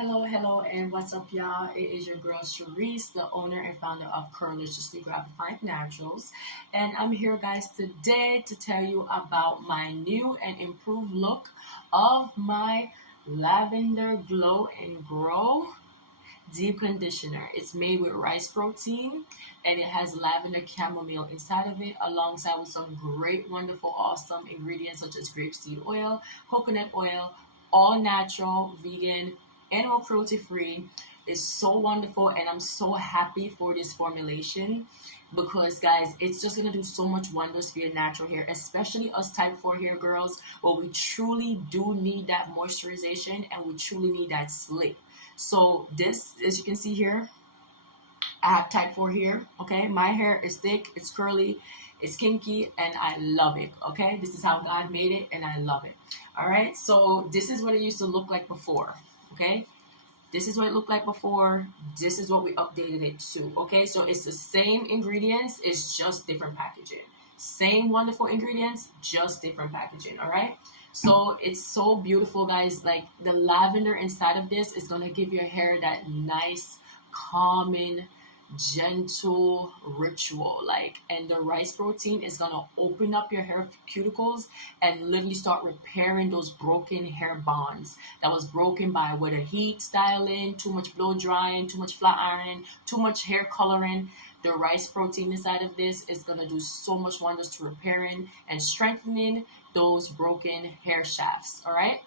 Hello, and what's up, y'all? It is your girl Sharice, the owner and founder of Curliciously Gratified Naturals, and I'm here, guys, today to tell you about my new and improved look of my Lavender Glow and Grow Deep Conditioner. It's made with rice protein, and it has lavender chamomile inside of it, alongside with some great, wonderful, awesome ingredients such as grapeseed oil, coconut oil, all natural, vegan, animal cruelty free. Is so wonderful, and I'm so happy for this formulation because, guys, it's just gonna do so much wonders for your natural hair, especially us type 4 hair girls, where we truly do need that moisturization and we truly need that slip. So this, as you can see here, I have type 4 hair. Okay, my hair is thick, it's curly, it's kinky, and I love it. Okay, this is how God made it, and I love it. All right, so this is what it used to look like before. Okay, this is what it looked like before. This is what we updated it to. Okay, so it's the same ingredients, it's just different packaging. Same wonderful ingredients, just different packaging. All right, so it's so beautiful, guys. Like, the lavender inside of this is gonna give your hair that nice, calming, gentle ritual. Like, and the rice protein is gonna open up your hair cuticles and literally start repairing those broken hair bonds that was broken by whether heat styling, too much blow drying, too much flat ironing, too much hair coloring. The rice protein inside of this is gonna do so much wonders to repairing and strengthening those broken hair shafts. All right,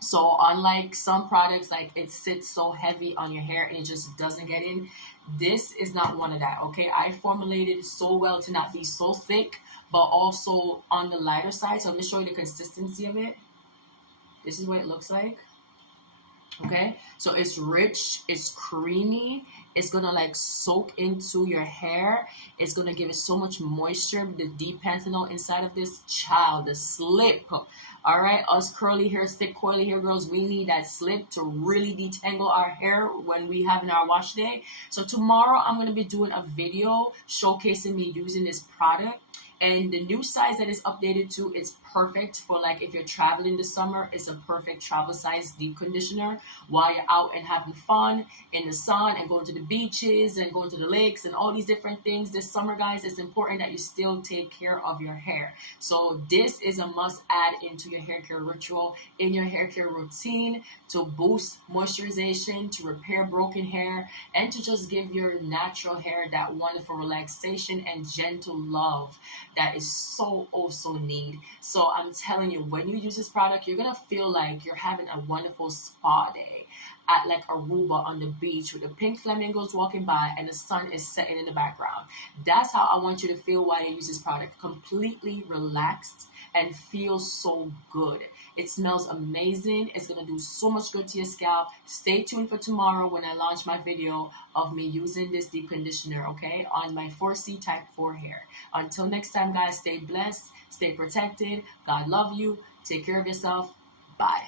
so unlike some products, like, it sits so heavy on your hair and it just doesn't get in, this is not one of that. Okay, I formulated it so well to not be so thick, but also on the lighter side. So let me show you the consistency of it. This is what it looks like. Okay, so it's rich, it's creamy, it's gonna like soak into your hair, it's gonna give it so much moisture. The deep panthenol inside of this, child, the slip. All right, us curly hair, thick coily hair girls, we need that slip to really detangle our hair when we having our wash day. So tomorrow I'm gonna be doing a video showcasing me using this product. And the new size that is updated to, it's perfect for, like, if you're traveling this summer. It's a perfect travel size deep conditioner while you're out and having fun in the sun and going to the beaches and going to the lakes and all these different things. This summer, guys, it's important that you still take care of your hair. So this is a must add into your hair care ritual, in your hair care routine, to boost moisturization, to repair broken hair, and to just give your natural hair that wonderful relaxation and gentle love that is so also need. So I'm telling you, when you use this product, you're gonna feel like you're having a wonderful spa day at, like, Aruba on the beach with the pink flamingos walking by and the sun is setting in the background. That's how I want you to feel while you use this product. Completely relaxed and feel so good. It smells amazing. It's gonna do so much good to your scalp. Stay tuned for tomorrow when I launch my video of me using this deep conditioner, okay, on my 4C type 4 hair. Until next time, guys, stay blessed, stay protected. God love you. Take care of yourself. Bye.